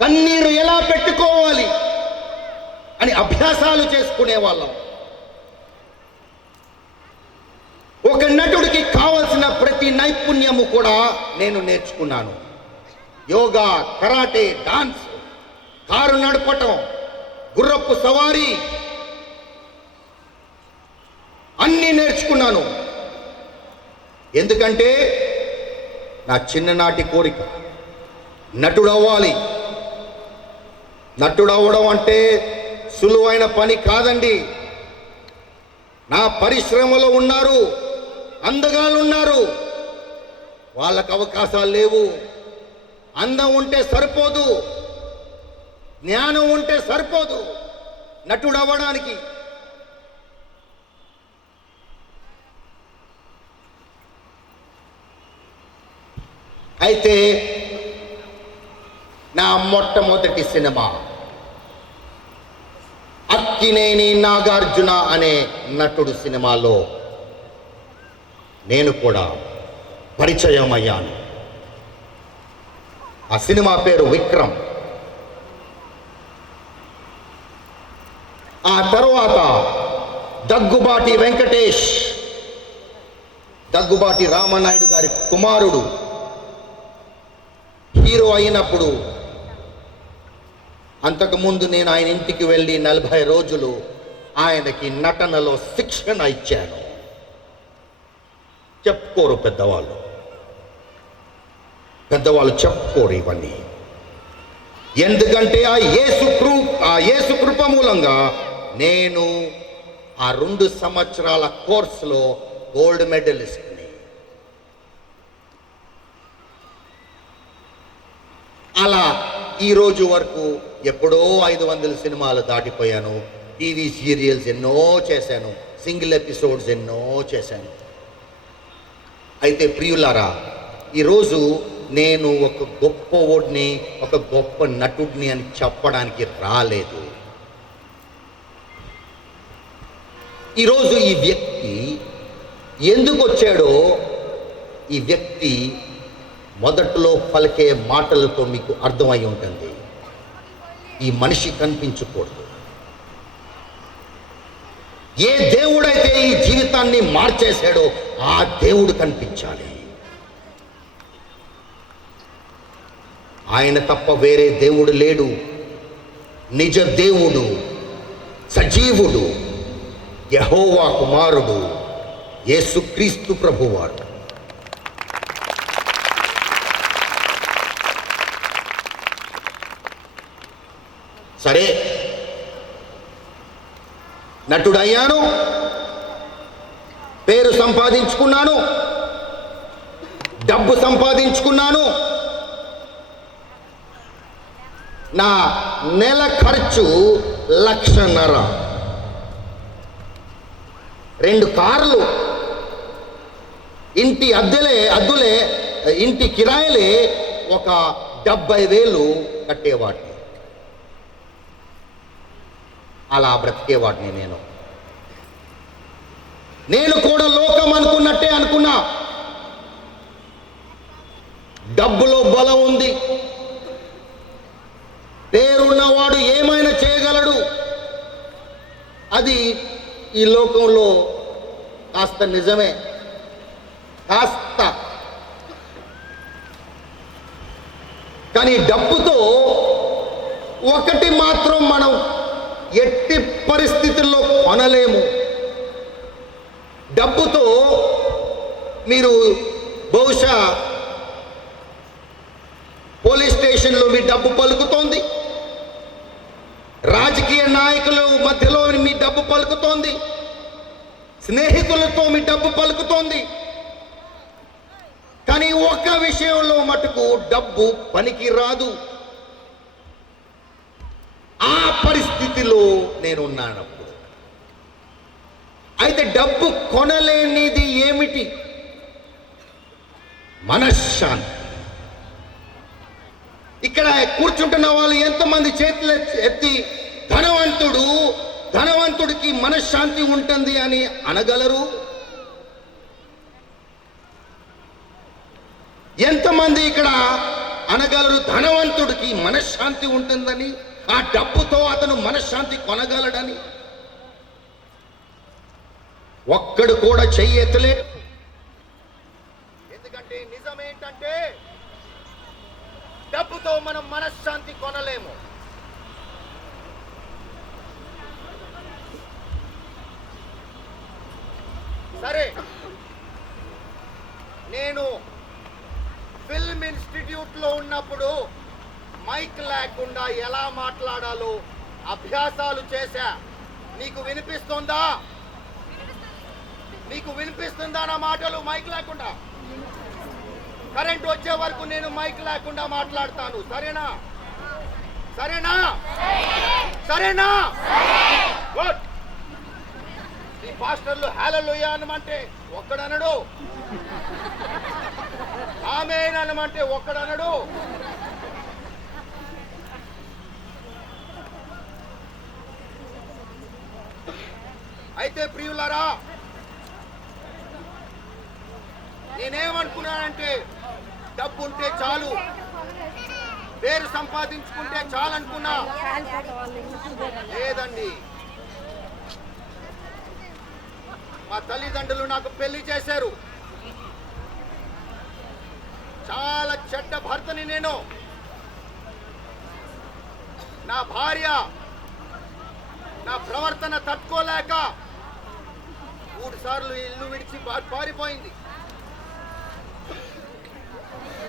కన్నీరు ఎలా పెట్టుకోవాలి అని అభ్యాసాలు చేసుకునే వాళ్ళం. ఒక నటుడికి కావలసిన ప్రతి నైపుణ్యము కూడా నేను నేర్చుకున్నాను. యోగా, కరాటే, డాన్స్, కారు నడపటం, గుర్రపు సవారీ అన్నీ నేర్చుకున్నాను. ఎందుకంటే నా చిన్ననాటి కోరిక నటుడవ్వాలి. నటుడవ్వడం అంటే సులువైన పని కాదండి. నా పరిశ్రమలో ఉన్నారు, అందగాళ్ళు ఉన్నారు, వాళ్ళకు అవకాశాలు లేవు. అందం ఉంటే సరిపోదు, జ్ఞానం ఉంటే సరిపోదు నటుడు అవ్వడానికి. అయితే నా మొట్టమొదటి సినిమా అక్కినేని నాగార్జున అనే నటుడు సినిమాలో నేను కూడా పరిచయం అయ్యాను. ఆ సినిమా పేరు విక్రమ్. ఆ తర్వాత దగ్గుబాటి వెంకటేష్, దగ్గుబాటి రామనాయుడు గారి కుమారుడు హీరో అయినప్పుడు, అంతకుముందు నేను ఆయన ఇంటికి వెళ్ళి 40 రోజులు ఆయనకి నటనలో శిక్షణ ఇచ్చాను. చెప్పుకోరు పెద్దవాళ్ళు చెప్పుకోరు ఇవన్నీ. ఎందుకంటే ఆ యేసు కృప మూలంగా నేను ఆ 2 సంవత్సరాల కోర్సులో గోల్డ్ మెడలిస్ట్ని. అలా ఈ రోజు వరకు ఎప్పుడో 500 సినిమాలు దాటిపోయాను. టీవీ సీరియల్స్ ఎన్నో చేశాను, సింగిల్ ఎపిసోడ్స్ ఎన్నో చేశాను. అయితే ప్రియులారా, ఈరోజు నేను ఒక గొప్పవాడిని, ఒక గొప్ప నటుడిని అని చెప్పడానికి రాలేదు. ఈరోజు ఈ వ్యక్తి ఎందుకు వచ్చాడో, ఈ వ్యక్తి మొదట్లో పలికే మాటలతో మీకు అర్థమై ఉంటుంది. ఈ మనిషి కనిపించకూడదు. ఏ దేవుడైతే ఈ జీవితాన్ని మార్చేశాడో ఆ దేవుడు కనిపించాలి. ఆయన తప్ప వేరే దేవుడు లేడు. నిజ దేవుడు, సజీవుడు, యెహోవా కుమారుడు, యేసుక్రీస్తు ప్రభువారు. సరే, నటుడయ్యాను, పేరు సంపాదించుకున్నాను, డబ్బు సంపాదించుకున్నాను. నా నెల ఖర్చు 1,50,000. 2 కార్లు, ఇంటి అద్దులే ఇంటి కిరాయిలే ఒక 70,000 కట్టేవాడిని. అలా బ్రతికేవాడిని నేను కూడా లోకం అనుకున్నట్టే అనుకున్నా. డబ్బులో బలం ఉంది, పేరున్నవాడు ఏమైనా చేయగలడు. అది ఈ లోకంలో కాస్త నిజమే, కాస్త. కానీ డబ్బుతో ఒకటి మాత్రం మనం ఎట్టి పరిస్థితుల్లో కొనలేము. డబ్బుతో మీరు బహుశా పోలీస్ స్టేషన్లో మీ డబ్బు పలుకుతోంది, రాజకీయ నాయకుల మధ్యలో మీ డబ్బు పలుకుతోంది, స్నేహితులతో మీ డబ్బు పలుకుతోంది. కానీ ఒక విషయంలో మటుకు డబ్బు పనికి రాదు. ఆ పరిస్థితిలో నేనున్నానప్పుడు. అయితే డబ్బు కొనలేనిది ఏమిటి? మనశ్శాంతి. ఇక్కడ కూర్చుంటున్న వాళ్ళు ఎంతమంది చేతులు ఎత్తి ధనవంతుడికి మనశ్శాంతి ఉంటుంది అని అనగలరు? ఎంతమంది ఇక్కడ అనగలరు ధనవంతుడికి మనశ్శాంతి ఉంటుందని, ఆ డబ్బుతో అతను మనశ్శాంతి కొనగలడని. ఒక్కడు కూడా చెయ్యెత్తలే. ఎందుకంటే నిజమేంటంటే డబ్బుతో మనం మనశ్శాంతి కొనలేము. సరే, నేను ఫిల్మ్ ఇన్స్టిట్యూట్ లో ఉన్నప్పుడు మైక్ లేకుండా ఎలా మాట్లాడాలో అభ్యాసాలు చేశా. నీకు వినిపిస్తుందా? నీకు వినిపిస్తుందా నా మాటలు మైక్ లేకుండా? కరెంట్ వచ్చే వరకు నేను మైక్ లేకుండా మాట్లాడతాను. సరేనా? సరేనా? సరేనా? గుడ్. ఈ పాస్టర్లు హల్లెలూయా అనమంటే ఒక్కడనడు, ఆమేన్ అనమంటే ఒక్కడనడు. అయితే ప్రియులారా, నేనేమనుకున్నానంటే డబ్బు ఉంటే చాలు, పేరు సంపాదించుకుంటే చాలు అనుకున్నా. లేదండి, మా తల్లిదండ్రులు నాకు పెళ్లి చేశారు. చాలా చెడ్డ భర్తని నేను. నా భార్య నా ప్రవర్తన తట్టుకోలేక 3 సార్లు ఇల్లు విడిచి పారిపోయింది.